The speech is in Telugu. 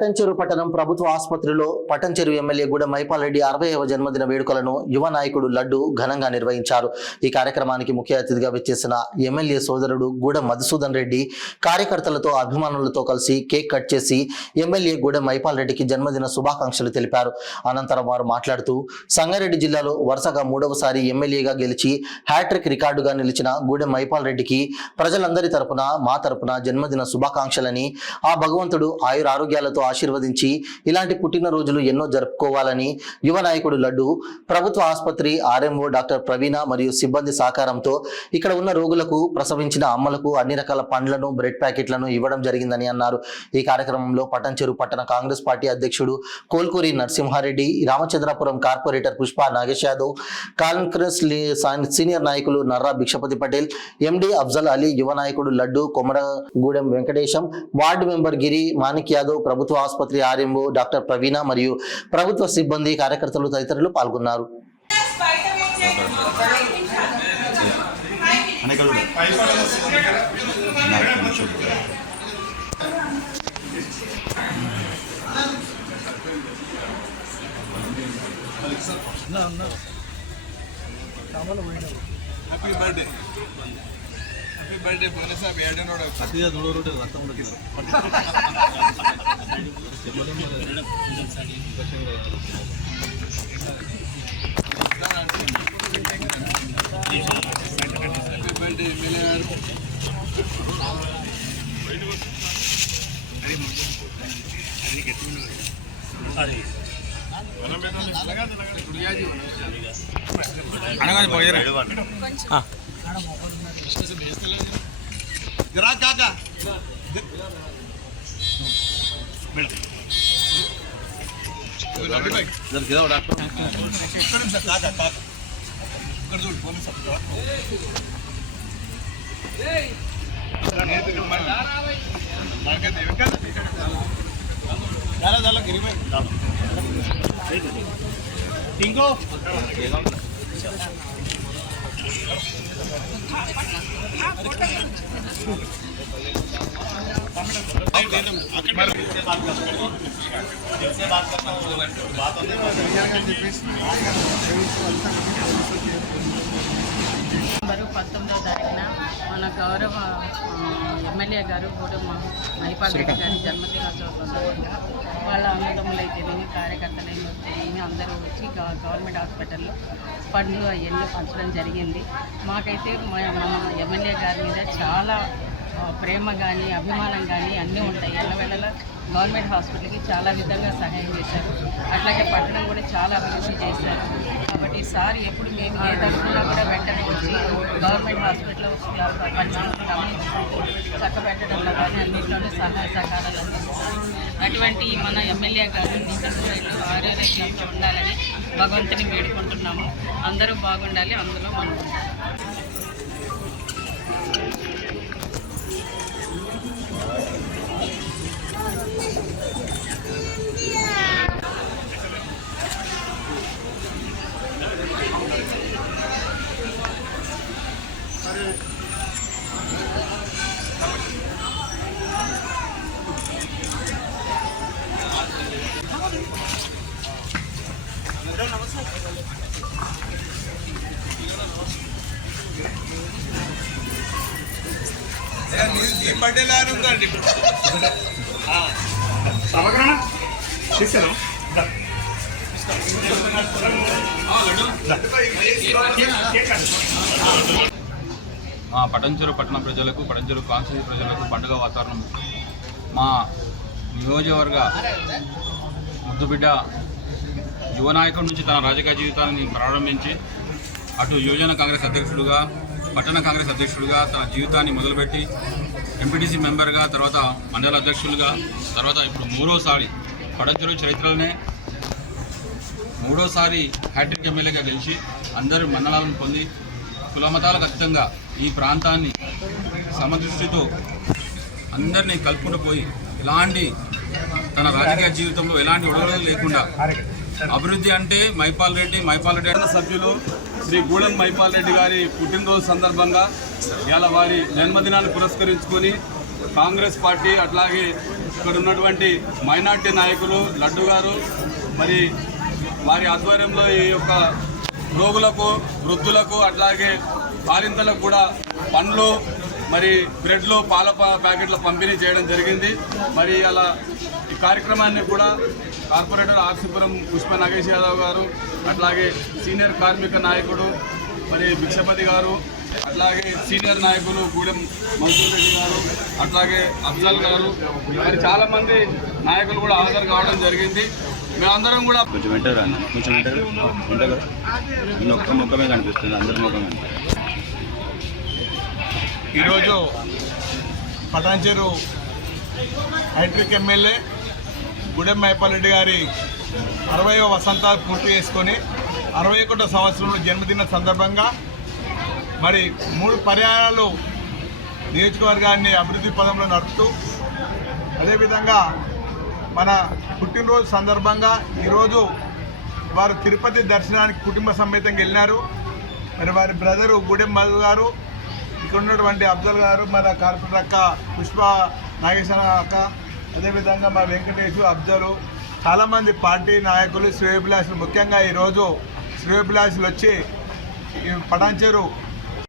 పటంచెరు పట్టణం ప్రభుత్వ ఆసుపత్రిలో పటంచెరు ఎమ్మెల్యే గూడెం మైపాల్ రెడ్డి 60వ జన్మదిన వేడుకలను యువ నాయకుడు లడ్డు ఘనంగా నిర్వహించారు. ఈ కార్యక్రమానికి ముఖ్య అతిథిగా విచ్చేసిన ఎమ్మెల్యే సోదరుడు గూడెం మధుసూదన్ రెడ్డి కార్యకర్తలతో అభిమానులతో కలిసి కేక్ కట్ చేసి ఎమ్మెల్యే గూడెం మైపాల్ రెడ్డికి జన్మదిన శుభాకాంక్షలు తెలిపారు. అనంతరం వారు మాట్లాడుతూ సంగారెడ్డి జిల్లాలో వరుసగా 3వసారి ఎమ్మెల్యేగా గెలిచి హ్యాట్రిక్ రికార్డుగా నిలిచిన గూడెం మైపాల్ రెడ్డికి ప్రజలందరి తరపున మా తరపున జన్మదిన శుభాకాంక్షలని, ఆ భగవంతుడు ఆయురారోగ్యాలతో ఆశీర్వదించి ఇలాంటి పుట్టినరోజులు ఎన్నో జరుపుకోవాలని యువ నాయకుడు లడ్డు ప్రభుత్వ ఆసుపత్రి ఆర్ఎంఓ డాక్టర్ ప్రవీణ మరియు సిబ్బంది సహకారంతో ఇక్కడ ఉన్న రోగులకు, ప్రసవించిన అమ్మలకు అన్ని రకాల పండ్లను, బ్రెడ్ ప్యాకెట్లను ఇవ్వడం జరిగిందని అన్నారు. ఈ కార్యక్రమంలో పటంచెరు పట్టణ కాంగ్రెస్ పార్టీ అధ్యక్షుడు కోల్కూరి నరసింహారెడ్డి, రామచంద్రపురం కార్పొరేటర్ పుష్ప నాగేష్ యాదవ్, కాంగ్రెస్ సీనియర్ నాయకులు నర్రా భిక్షపతి పటేల్, ఎండి అఫ్జల్ అలీ, యువ నాయకుడు లడ్డు, కొమరగూడెం వెంకటేశం, వార్డు మెంబర్ గిరి, మాణిక్ యాదవ్, ప్రభుత్వ ఆసుపత్రి ఆర్ఎంఓ డాక్టర్ ప్రవీణ మరియు ప్రభుత్వ సిబ్బంది, కార్యకర్తలు తదితరులు పాల్గొన్నారు. హ్యాపీ బర్త్డే बोले साहब याद नोड अतिया थोड़ा रोटे रखता हूं लगी हैप्पी बर्थडे मेले यार अरे लगा गुड़िया जी అనగానే పోయారా हां जरा काका भाई जरा गिरा डॉक्टर करें से काका काका कर दो फोन सब मार के देव कर चला चला गिरी भाई टिंको మరి 19వ తారీఖున మన గౌరవ ఎమ్మెల్యే గారు గూడెం మైపాల్ రెడ్డి గారి జన్మదినోత్సవ సందర్భంగా వాళ్ళ అన్నదమ్ములైతేనేమి, కార్యకర్తలైతేనేమి అందరూ వచ్చి గవర్నమెంట్ హాస్పిటల్లో పండ్లు అవన్నీ పంచడం జరిగింది. మాకైతే మన ఎమ్మెల్యే గారి మీద చాలా ప్రేమ కానీ, అభిమానం కానీ అన్నీ ఉంటాయి. ఎల్లవేళలా గవర్నమెంట్ హాస్పిటల్కి చాలా విధంగా సహాయం చేశారు. అట్లాగే పట్టణం కూడా చాలా అభివృద్ధి చేశారు. కాబట్టి సార్ ఎప్పుడు మేము ఏదనుకున్నా కూడా వెంటనే వచ్చి గవర్నమెంట్ హాస్పిటల్లో చక్కబెట్టడంలో కానీ అన్నింటిలోనూ సహాయ సహకారాలు అందిస్తారు. అటువంటి మన ఎమ్మెల్యే గారు నిజంగా ఆరోగ్యంగా ఉండాలని భగవంతుని వేడుకుంటున్నాము. అందరూ బాగుండాలి, అందులో మనం बर्थडे ला ఉందండి సమగ్రణ తీస్తాను పటంచెరు పట్టణ ప్రజలకు, పటంచెరు కాన్స్టిట్యూన్సీ ప్రజలకు పండుగ వాతావరణం. మా నియోజకవర్గ ముద్దుబిడ్డ యువ నాయకుడి నుంచి తన రాజకీయ జీవితాన్ని ప్రారంభించి అటు యువజన కాంగ్రెస్ అధ్యక్షుడుగా, పట్టణ కాంగ్రెస్ అధ్యక్షుడిగా తన జీవితాన్ని మొదలుపెట్టి ఎంపీటీసీ మెంబర్గా, తర్వాత మండల అధ్యక్షులుగా, తర్వాత ఇప్పుడు 3వసారి పటంచెరు చరిత్రలోనే 3వసారి హ్యాట్రిక్ ఎమ్మెల్యేగా గెలిచి అందరి మన్ననలను పొంది కులమతాలకు అతీతంగా ఈ ప్రాంతాన్ని సమదృష్టితో అందరినీ కలుపుకుంటూ పోయి ఎలాంటి తన రాజకీయ జీవితంలో ఎలాంటి ఒడగడలు లేకుండా అభివృద్ధి అంటే మైపాల్ రెడ్డి సభ్యులు శ్రీ గూడెం మైపాల్ రెడ్డి గారి పుట్టినరోజు సందర్భంగా ఇవాళ వారి జన్మదినాన్ని పురస్కరించుకొని కాంగ్రెస్ పార్టీ అట్లాగే ఇక్కడ ఉన్నటువంటి మైనార్టీ నాయకులు లడ్డు గారు మరి వారి ఆధ్వర్యంలో ఈ యొక్క రోగులకు వృద్ధులకు అట్లాగే బాలింతలకు కూడా పండ్లు మరి బ్రెడ్లు పాల ప్యాకెట్ల పంపిణీ చేయడం జరిగింది. మరి అలా ఈ కార్యక్రమాన్ని కూడా కార్పొరేటర్ ఆర్సీపురం పుష్ప నాగేష్ యాదవ్ గారు, అట్లాగే సీనియర్ కార్మిక నాయకుడు మరి భిక్షపతి గారు, అట్లాగే సీనియర్ నాయకులు గూడెం మధుసూదన్ రెడ్డి గారు, అట్లాగే అఫ్జల్ గారు, మరి చాలామంది నాయకులు కూడా హాజరు కావడం జరిగింది. మేమందరం కూడా కొంచెం వింటారా అన్న, కొంచెం వింటారు వింటారు నేను ఒక్క ముఖమే కనిపిస్తుంది, అందరి ముఖమే. ఈరోజు పటాన్చెరు హైట్రిక్ ఎమ్మెల్యే గూడెం మైపాల్ రెడ్డి గారి 60వ వసంతాలు పూర్తి చేసుకొని 61వ సంవత్సరంలో జన్మదిన సందర్భంగా మరి 3 పర్యాయాలు నియోజకవర్గాన్ని అభివృద్ధి పదంలో నడుపుతూ అదేవిధంగా మన పుట్టినరోజు సందర్భంగా ఈరోజు వారు తిరుపతి దర్శనానికి కుటుంబ సమేతంగా వెళ్ళినారు. మరి వారి బ్రదరు గూడెం మధు గారు, ఇక్కడ ఉన్నటువంటి అఫ్జల్ గారు, మన కార్పొరేటర్ అక్క పుష్ప నాగేశ్వర అక్క, అదేవిధంగా మా వెంకటేష్, అఫ్జలు, చాలామంది పార్టీ నాయకులు, శ్రేయోభిలాషులు, ముఖ్యంగా ఈరోజు శ్రేయోభిలాషులు వచ్చి ఈ పటాన్చెరు